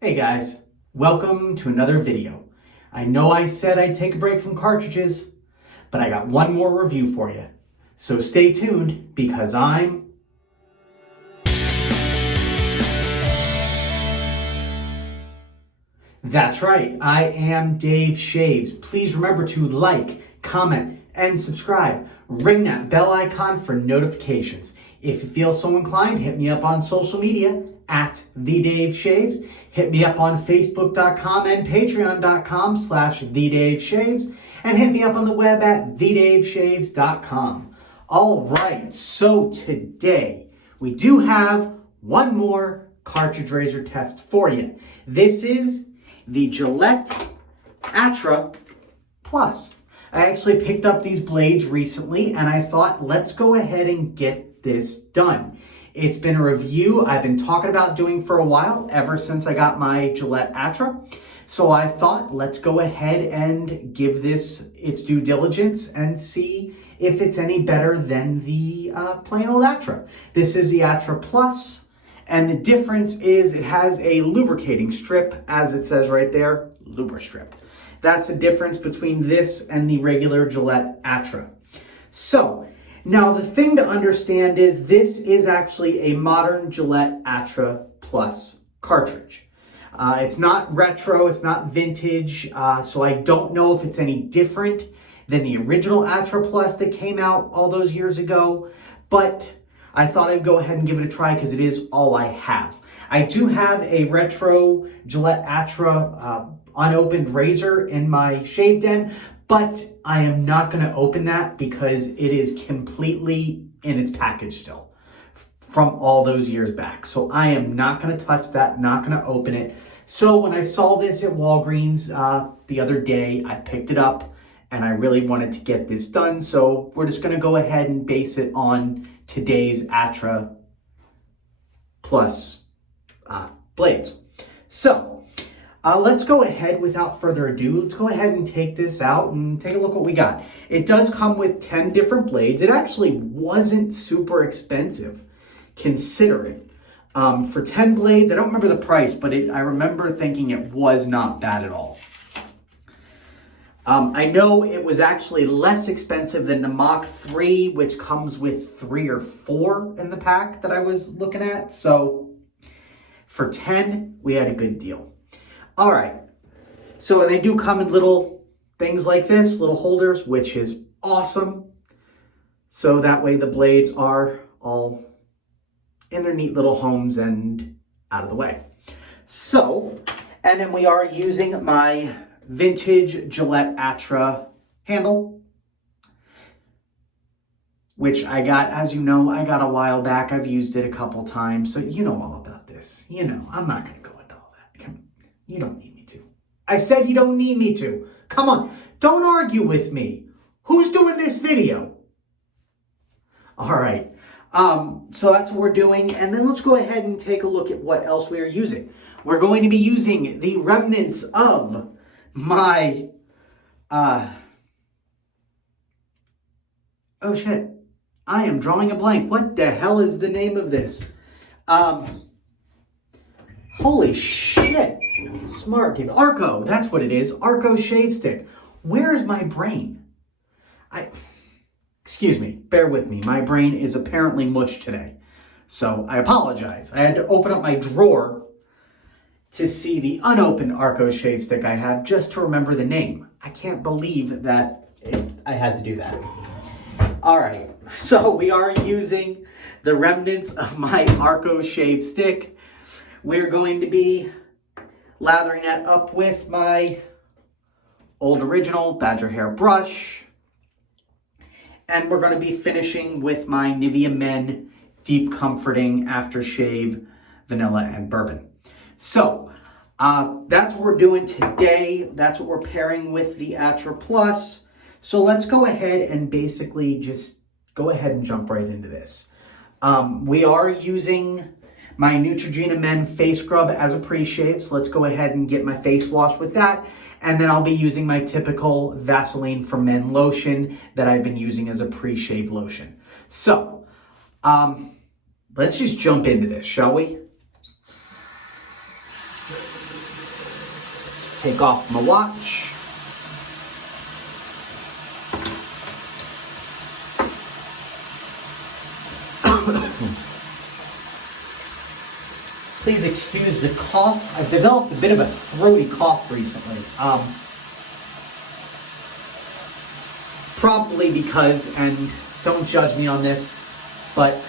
Hey guys, welcome to another video. I know I said I'd take a break from cartridges, but I got one more review for you. So stay tuned because That's right, I am Dave Shaves. Please remember to like, comment, and subscribe. Ring that bell icon for notifications. If you feel so inclined, hit me up on social media at TheDaveShaves. Hit me up on Facebook.com and Patreon.com/TheDaveShaves. And hit me up on the web at TheDaveShaves.com. All right, so today we do have one more cartridge razor test for you. This is the Gillette AtraPlus. I actually picked up these blades recently and I thought, let's go ahead and get this done. It's been a review I've been talking about doing for a while, ever since I got my Gillette Atra. So I thought, let's go ahead and give this its due diligence and see if it's any better than the plain old Atra. This is the AtraPlus, and the difference is it has a lubricating strip, as it says right there, LubriStrip. That's the difference between this and the regular Gillette Atra. So, now the thing to understand is this is actually a modern Gillette AtraPlus cartridge. It's not retro, it's not vintage, so I don't know if it's any different than the original AtraPlus that came out all those years ago, but I thought I'd go ahead and give it a try because it is all I have. I do have a retro Gillette Atra unopened razor in my shave den, but I am not going to open that because it is completely in its package still from all those years back. So I am not going to touch that, not going to open it. So when I saw this at Walgreens the other day, I picked it up and I really wanted to get this done. So we're just going to go ahead and base it on today's AtraPlus blades. So let's go ahead without further ado. Let's go ahead and take this out and take a look what we got. It does come with 10 different blades. It actually wasn't super expensive considering. For 10 blades, I don't remember the price, but I remember thinking it was not bad at all. I know it was actually less expensive than the Mach 3, which comes with 3 or 4 in the pack that I was looking at. So for 10, we had a good deal. All right, so they do come in little things like this, little holders, which is awesome. So that way the blades are all in their neat little homes and out of the way. So, and then we are using my vintage Gillette Atra handle, which I got, as you know, I got a while back. I've used it a couple times, so you know all about this. You know, I'm not going to go into all that. You don't need me to. I said you don't need me to. Come on, don't argue with me. Who's doing this video? All right, so that's what we're doing, and then let's go ahead and take a look at what else we are using. We're going to be using the remnants of my, oh shit, I am drawing a blank. What the hell is the name of this? Holy shit. Smart dude. Arko, that's what it is. Arko shave stick. Where is my brain? Excuse me, bear with me. My brain is apparently mush today. So I apologize. I had to open up my drawer to see the unopened Arko shave stick I have just to remember the name. I can't believe that I had to do that. All right, so we are using the remnants of my Arko shave stick. We're going to be lathering that up with my old original Badger hair brush. And we're going to be finishing with my Nivea Men Deep Comforting Aftershave Vanilla and Bourbon. So that's what we're doing today. That's what we're pairing with the AtraPlus. So let's go ahead and basically just go ahead and jump right into this. We are using my Neutrogena Men face scrub as a pre-shave. So let's go ahead and get my face washed with that. And then I'll be using my typical Vaseline for Men lotion that I've been using as a pre-shave lotion. So let's just jump into this, shall we? Take off my watch. Please excuse the cough. I've developed a bit of a throaty cough recently. Probably because, and don't judge me on this, but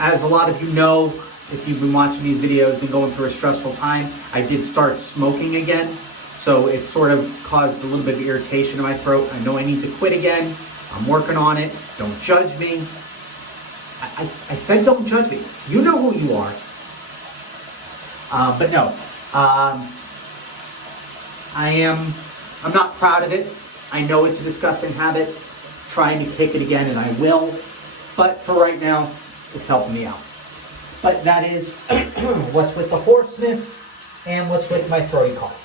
as a lot of you know, if you've been watching these videos, been going through a stressful time, I did start smoking again. So it sort of caused a little bit of irritation in my throat. I know I need to quit again. I'm working on it. Don't judge me. I said don't judge me. You know who you are. But no, I'm not proud of it. I know it's a disgusting habit, trying to kick it again, and I will. But for right now, it's helping me out. But that is what's with the hoarseness and what's with my throaty cough.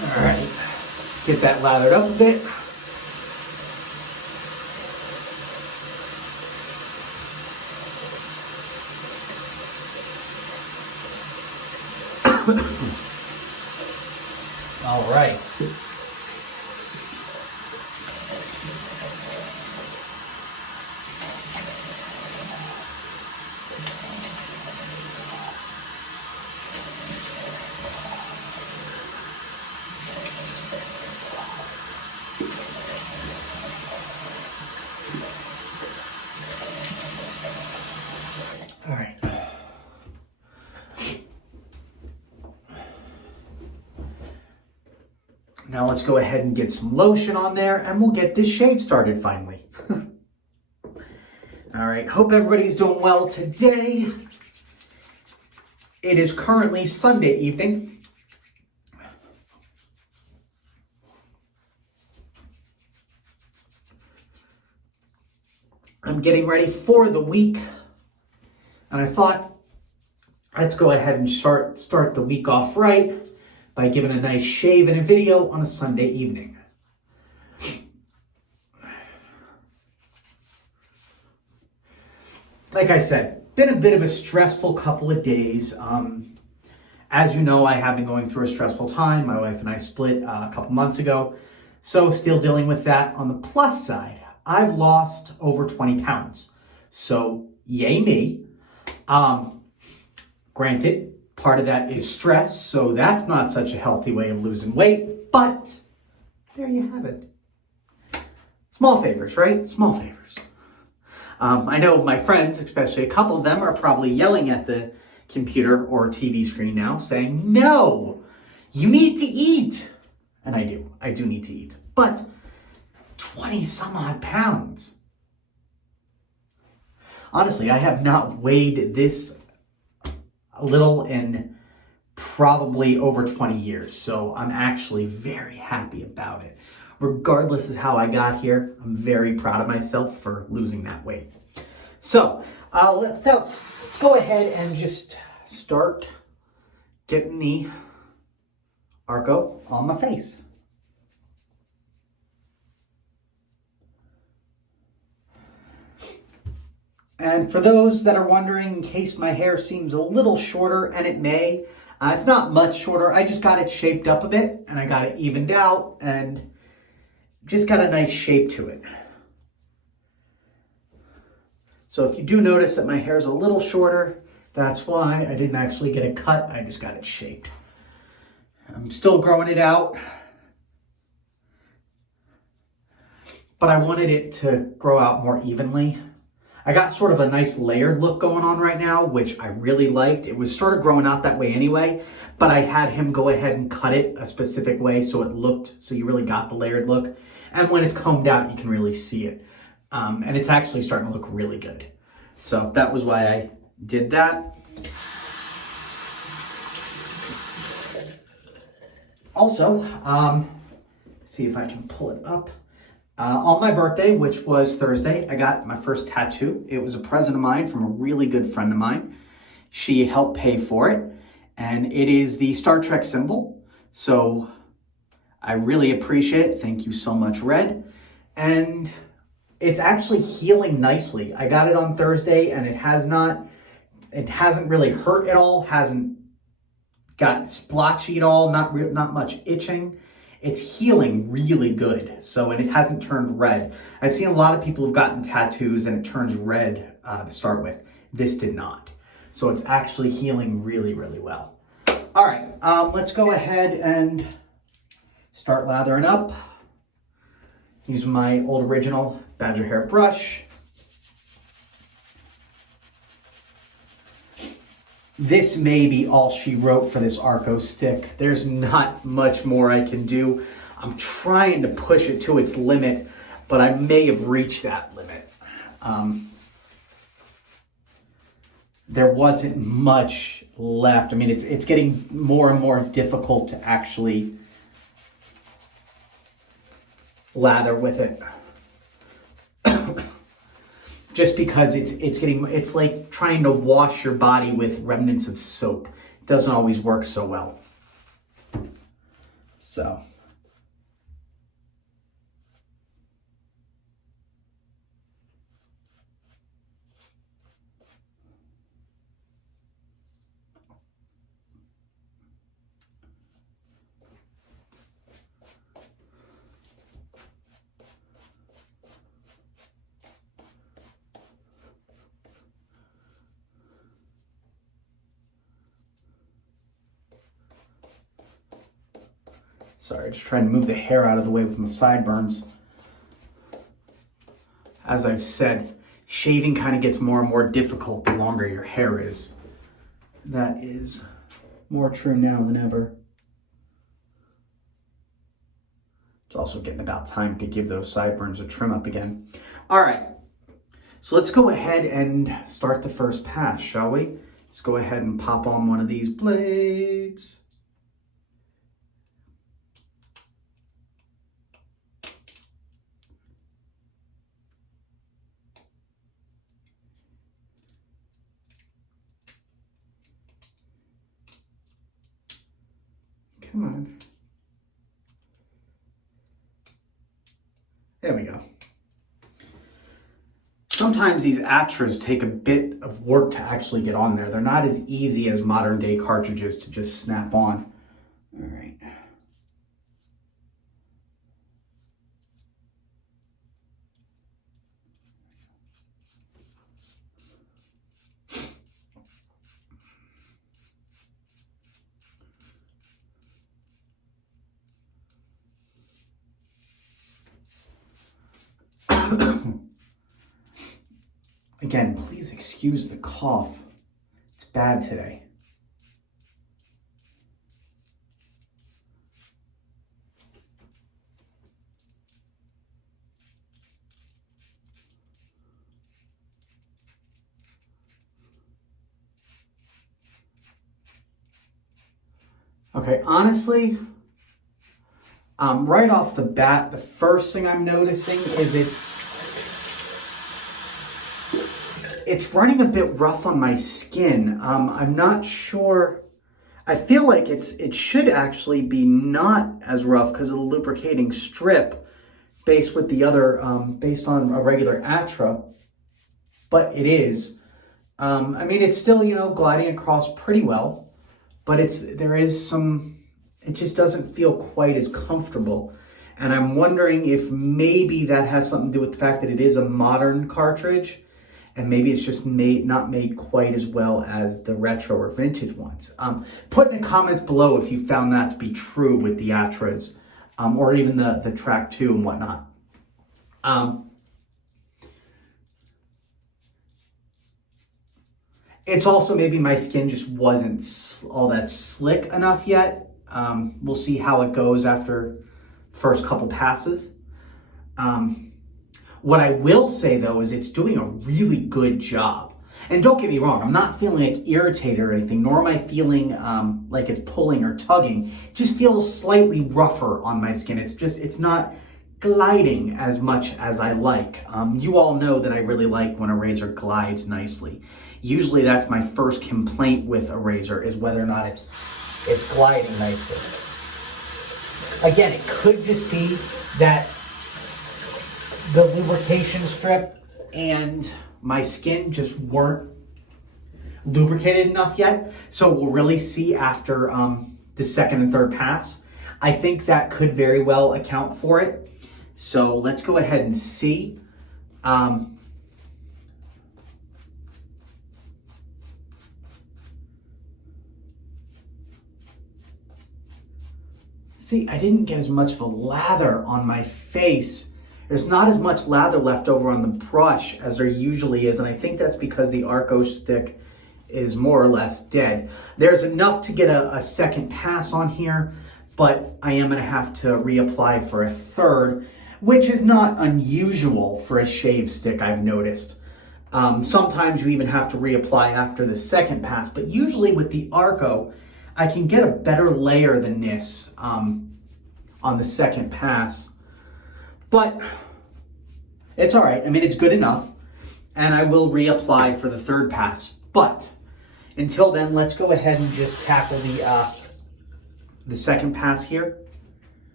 All right, let's get that lathered up a bit. All right. All right. Now let's go ahead and get some lotion on there and we'll get this shave started finally. All right, hope everybody's doing well today. It is currently Sunday evening. I'm getting ready for the week. And I thought, let's go ahead and start the week off right by giving a nice shave and a video on a Sunday evening. Like I said, been a bit of a stressful couple of days. As you know, I have been going through a stressful time. My wife and I split a couple months ago, so still dealing with that. On the plus side, I've lost over 20 pounds. So yay me. Granted, part of that is stress, so that's not such a healthy way of losing weight, but there you have it. Small favors, right? Small favors. I know my friends, especially a couple of them, are probably yelling at the computer or TV screen now saying, no, you need to eat. And I do need to eat, but 20 some odd pounds. Honestly, I have not weighed this little in probably over 20 years. So I'm actually very happy about it. Regardless of how I got here, I'm very proud of myself for losing that weight. So let's go ahead and just start getting the Arko on my face. And for those that are wondering, in case my hair seems a little shorter, and it may, it's not much shorter. I just got it shaped up a bit, and I got it evened out, and just got a nice shape to it. So if you do notice that my hair is a little shorter, that's why. I didn't actually get it cut, I just got it shaped. I'm still growing it out, but I wanted it to grow out more evenly. I got sort of a nice layered look going on right now, which I really liked. It was sort of growing out that way anyway, but I had him go ahead and cut it a specific way so it looked, so you really got the layered look. And when it's combed out, you can really see it. And it's actually starting to look really good. So that was why I did that. Also, see if I can pull it up. On my birthday, which was Thursday, I got my first tattoo. It was a present of mine from a really good friend of mine. She helped pay for it, and it is the Star Trek symbol. So I really appreciate it. Thank you so much, Red. And it's actually healing nicely. I got it on Thursday, and it hasn't really hurt at all, hasn't got splotchy at all, not much itching. It's healing really good, so, and it hasn't turned red. I've seen a lot of people who've gotten tattoos and it turns red to start with. This did not. So it's actually healing really, really well. All right, let's go ahead and start lathering up. Use my old original badger hair brush. This may be all she wrote for this Arko stick. There's not much more I can do. I'm trying to push it to its limit, but I may have reached that limit. There wasn't much left. I mean, it's getting more and more difficult to actually lather with it. Just because it's like trying to wash your body with remnants of soap. It doesn't always work so well. So. Sorry, just trying to move the hair out of the way with my sideburns. As I've said, shaving kind of gets more and more difficult the longer your hair is. That is more true now than ever. It's also getting about time to give those sideburns a trim up again. All right, so let's go ahead and start the first pass, shall we? Let's go ahead and pop on one of these blades. Come on. There we go. Sometimes these Atras take a bit of work to actually get on there. They're not as easy as modern day cartridges to just snap on. All right. Again, please excuse the cough. It's bad today. Okay, honestly, right off the bat, the first thing I'm noticing is it's running a bit rough on my skin. I'm not sure. I feel like it should actually be not as rough because of the lubricating strip based with the other, based on a regular Atra, but it is. I mean, it's still, gliding across pretty well, but there is some, it just doesn't feel quite as comfortable. And I'm wondering if maybe that has something to do with the fact that it is a modern cartridge. And maybe it's just not made quite as well as the retro or vintage ones. Put in the comments below if you found that to be true with the Atras, or even the Track 2 and whatnot. It's also maybe my skin just wasn't all that slick enough yet. We'll see how it goes after first couple passes. What I will say though is it's doing a really good job. And don't get me wrong, I'm not feeling like irritated or anything, nor am I feeling like it's pulling or tugging. It just feels slightly rougher on my skin. It's not gliding as much as I like. You all know that I really like when a razor glides nicely. Usually that's my first complaint with a razor, is whether or not it's gliding nicely. Again, it could just be that the lubrication strip and my skin just weren't lubricated enough yet. So we'll really see after the second and third pass. I think that could very well account for it. So let's go ahead and see. See, I didn't get as much of a lather on my face. There's not as much lather left over on the brush as there usually is, and I think that's because the Arko stick is more or less dead. There's enough to get a second pass on here, but I am gonna have to reapply for a third, which is not unusual for a shave stick, I've noticed. Sometimes you even have to reapply after the second pass, but usually with the Arko, I can get a better layer than this on the second pass. But it's all right. I mean, it's good enough. And I will reapply for the third pass. But until then, let's go ahead and just tackle the second pass here.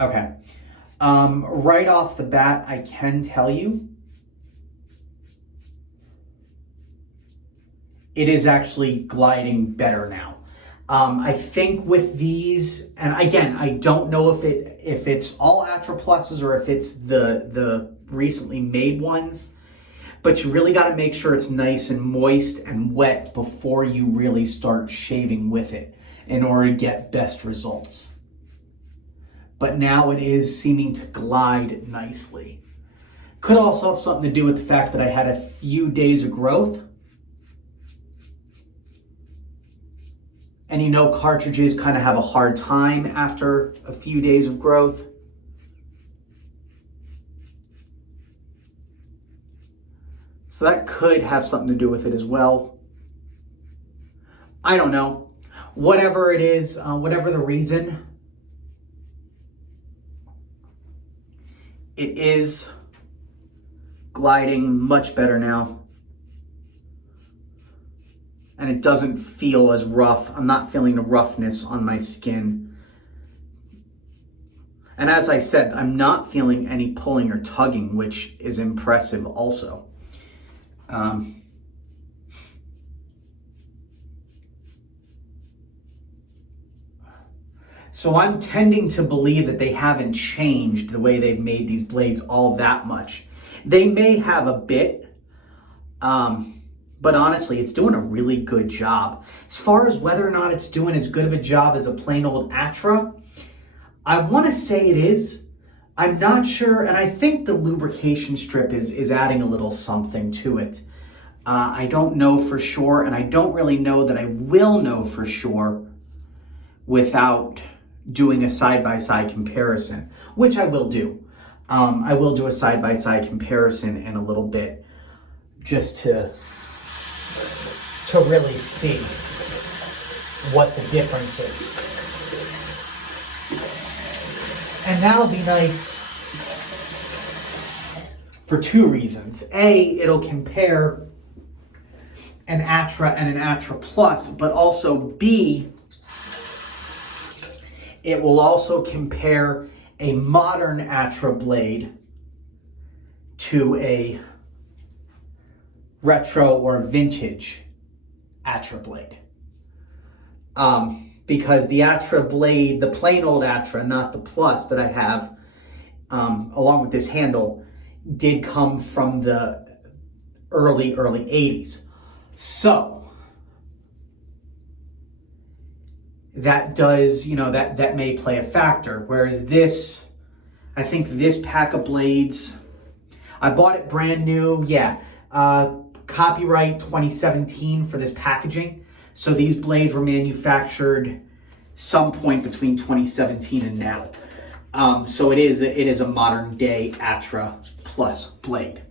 Okay. Right off the bat, I can tell you, it is actually gliding better now. I think with these, and again, I don't know if it's all AtraPluses or if it's the recently made ones, but you really got to make sure it's nice and moist and wet before you really start shaving with it in order to get best results. But now it is seeming to glide nicely. Could also have something to do with the fact that I had a few days of growth. And you know, cartridges kind of have a hard time after a few days of growth. So that could have something to do with it as well. I don't know. Whatever it is, whatever the reason, it is gliding much better now. And it doesn't feel as rough. I'm not feeling the roughness on my skin. And as I said, I'm not feeling any pulling or tugging, which is impressive also. So I'm tending to believe that they haven't changed the way they've made these blades all that much. They may have a bit, but honestly, it's doing a really good job. As far as whether or not it's doing as good of a job as a plain old Atra, I want to say it is. I'm not sure, and I think the lubrication strip is adding a little something to it. I don't know for sure, and I don't really know that I will know for sure without doing a side-by-side comparison, which I will do. I will do a side-by-side comparison in a little bit, just to really see what the difference is. And that'll be nice for two reasons. A, it'll compare an Atra and an AtraPlus, but also B, it will also compare a modern Atra blade to a retro or vintage Atra blade. Because the Atra blade, the plain old Atra, not the Plus that I have, along with this handle, did come from the early 80s. So that does, that may play a factor. Whereas this, I think this pack of blades, I bought it brand new, yeah. Copyright 2017 for this packaging. So these blades were manufactured some point between 2017 and now. So it is a modern day AtraPlus blade.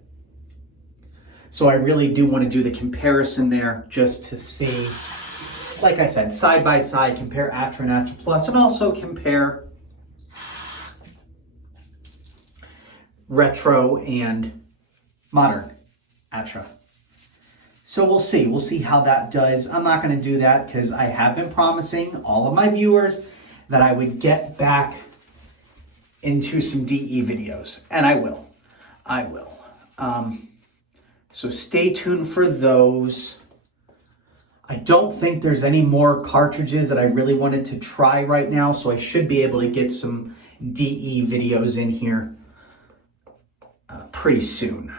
So I really do want to do the comparison there just to see, like I said, side by side, compare Atra and AtraPlus, and also compare retro and modern Atra. So we'll see. We'll see how that does. I'm not going to do that because I have been promising all of my viewers that I would get back into some DE videos, and I will. I will. So stay tuned for those. I don't think there's any more cartridges that I really wanted to try right now, so I should be able to get some DE videos in here pretty soon.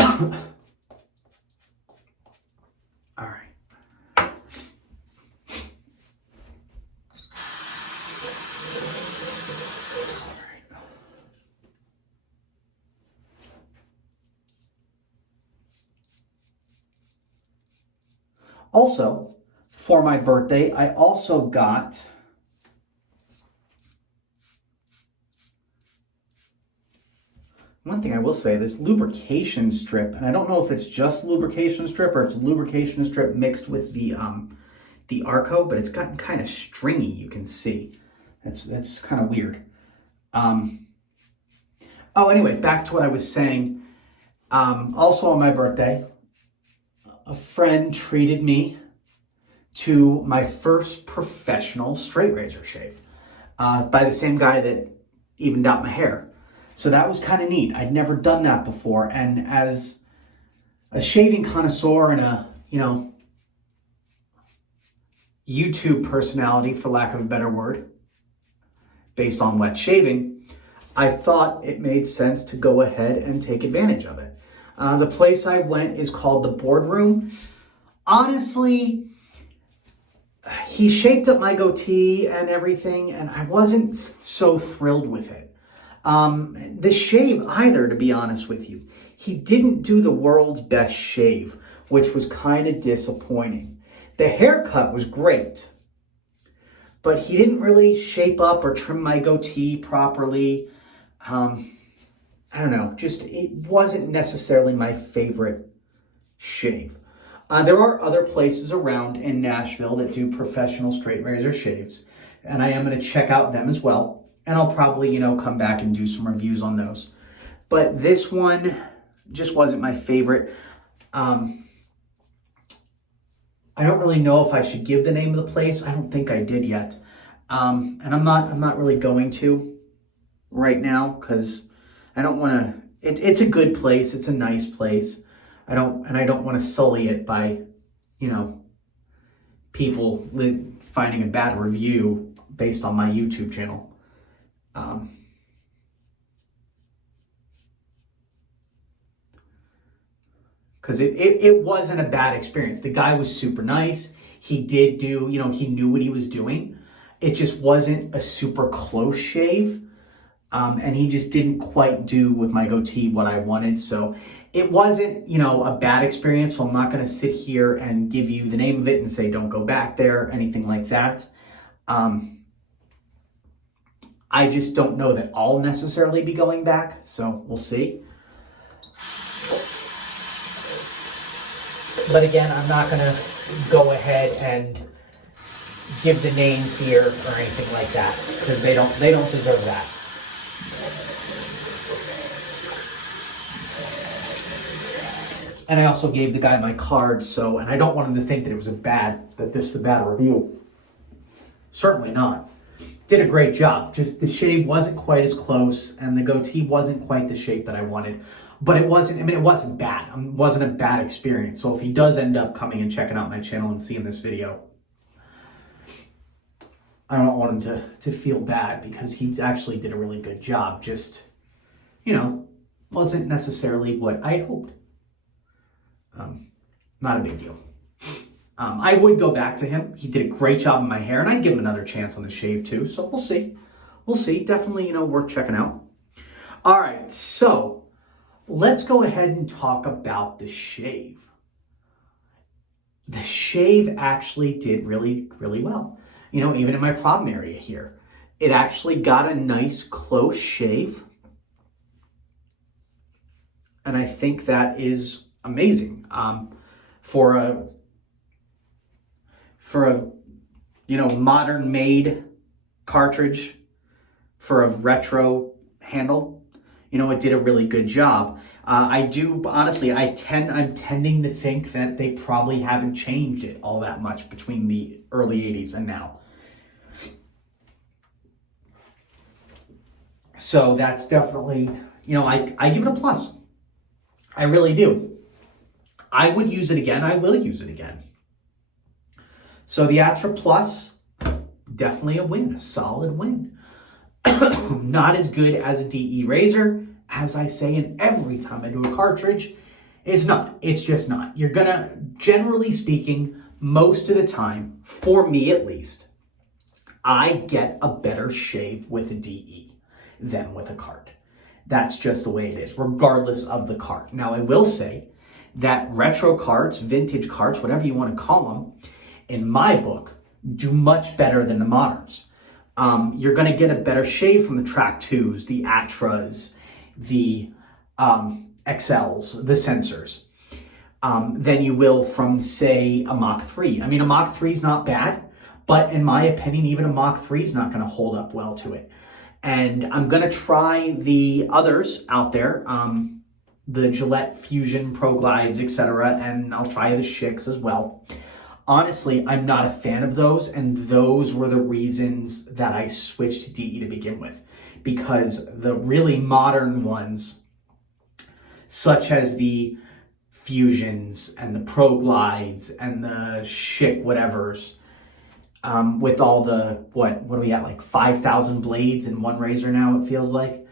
All right. Also, for my birthday, I also got one thing I will say, this lubrication strip, and I don't know if it's just lubrication strip or if it's lubrication strip mixed with the Arko, but it's gotten kind of stringy, you can see. That's kind of weird. Oh, anyway, back to what I was saying. Also on my birthday, a friend treated me to my first professional straight razor shave by the same guy that evened out my hair. So that was kind of neat. I'd never done that before. And as a shaving connoisseur and a, YouTube personality, for lack of a better word, based on wet shaving, I thought it made sense to go ahead and take advantage of it. The place I went is called the Boardroom. Honestly, he shaped up my goatee and everything, and I wasn't so thrilled with it. The shave either, to be honest with you. He didn't do the world's best shave, which was kind of disappointing. The haircut was great, but he didn't really shape up or trim my goatee properly. I don't know, just it wasn't necessarily my favorite shave. There are other places around in Nashville that do professional straight razor shaves, and I am going to check out them as well. And I'll probably, come back and do some reviews on those. But this one just wasn't my favorite. I don't really know if I should give the name of the place. I don't think I did yet. And I'm not really going to right now because I don't want to. It's a good place. It's a nice place. I don't want to sully it by, people finding a bad review based on my YouTube channel. Because it wasn't a bad experience. The guy was super nice. He did do, he knew what he was doing. It just wasn't a super close shave. And he just didn't quite do with my goatee what I wanted. So it wasn't, a bad experience. So I'm not going to sit here and give you the name of it and say, don't go back there, anything like that. I just don't know that I'll necessarily be going back, so we'll see. But again, I'm not going to go ahead and give the name here or anything like that because they don't deserve that. And I also gave the guy my card, and I don't want him to think that this is a bad review. Certainly not. Did a great job. Just the shave wasn't quite as close and the goatee wasn't quite the shape that I wanted. But it wasn't bad. It wasn't a bad experience. So if he does end up coming and checking out my channel and seeing this video, I don't want him to feel bad because he actually did a really good job. Just, wasn't necessarily what I hoped. Not a big deal. I would go back to him. He did a great job in my hair, and I'd give him another chance on the shave too. So we'll see. We'll see. Definitely, worth checking out. All right, so let's go ahead and talk about the shave. The shave actually did really, really well. Even in my problem area here, it actually got a nice close shave. And I think that is amazing for a modern made cartridge for a retro handle. It did a really good job. I'm tending to think that they probably haven't changed it all that much between the early 80s and now. So that's definitely, I give it a plus. I really do. I would use it again. I will use it again. So the AtraPlus, definitely a win, a solid win. Not as good as a DE razor, as I say, and every time I do a cartridge, it's not. It's just not. You're gonna, generally speaking, most of the time, for me at least, I get a better shave with a DE than with a cart. That's just the way it is, regardless of the cart. Now, I will say that retro carts, vintage carts, whatever you want to call them, in my book, do much better than the moderns. You're going to get a better shave from the Track 2s, the Atras, the XLs, the sensors, than you will from, say, a Mach 3. I mean, a Mach 3 is not bad, but in my opinion, even a Mach 3 is not going to hold up well to it. And I'm going to try the others out there, the Gillette Fusion, Pro Glides, etc., and I'll try the Schicks as well. Honestly, I'm not a fan of those, and those were the reasons that I switched to DE to begin with. Because the really modern ones, such as the Fusions and the Pro Glides and the Schick whatevers, with all the, what are we at, like 5,000 blades in one razor now, it feels like.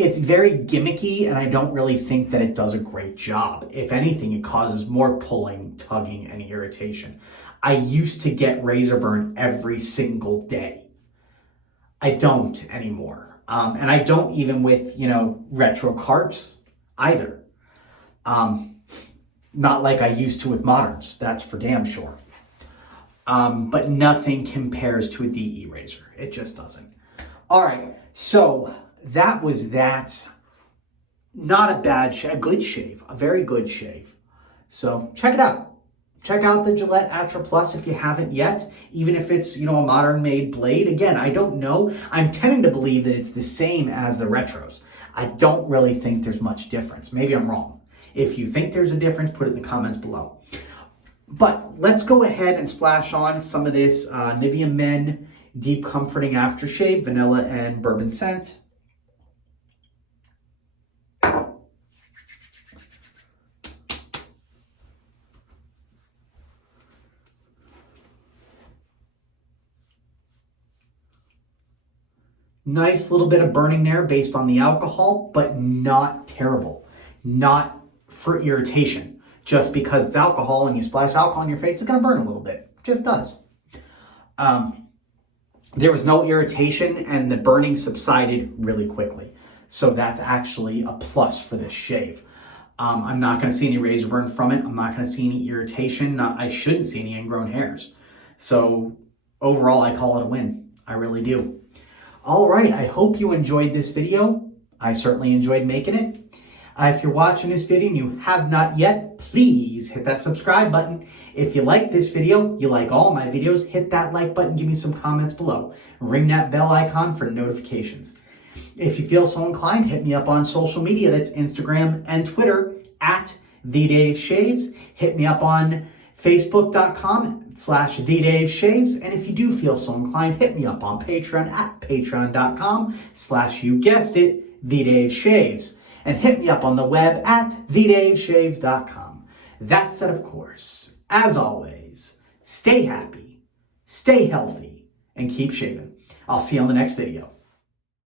It's very gimmicky, and I don't really think that it does a great job. If anything, it causes more pulling, tugging, and irritation. I used to get razor burn every single day. I don't anymore. And I don't even with, retro carts either. Not like I used to with moderns, that's for damn sure. But nothing compares to a DE razor. It just doesn't. All right, so that was that. Not a bad shave, a good shave, a very good shave. So check it out. Check out the Gillette AtraPlus if you haven't yet, even if it's, a modern made blade. Again, I don't know. I'm tending to believe that it's the same as the retros. I don't really think there's much difference. Maybe I'm wrong. If you think there's a difference, put it in the comments below. But let's go ahead and splash on some of this Nivea Men Deep Comforting Aftershave, vanilla and bourbon scent. Nice little bit of burning there based on the alcohol, but not terrible. Not for irritation. Just because it's alcohol and you splash alcohol on your face, it's going to burn a little bit. It just does. There was no irritation, and the burning subsided really quickly. So that's actually a plus for this shave. I'm not going to see any razor burn from it. I'm not going to see any irritation. I shouldn't see any ingrown hairs. So overall, I call it a win. I really do. All right, I hope you enjoyed this video. I certainly enjoyed making it. If you're watching this video and you have not yet, please hit that subscribe button. If you like this video, you like all my videos, hit that like button, give me some comments below. Ring that bell icon for notifications. If you feel so inclined, hit me up on social media. That's Instagram and Twitter at TheDaveShaves. Hit me up on Facebook.com/TheDaveShaves. And if you do feel so inclined, hit me up on Patreon at Patreon.com/you guessed it, TheDaveShaves. And hit me up on the web at TheDaveShaves.com. That said, of course, as always, stay happy, stay healthy, and keep shaving. I'll see you on the next video.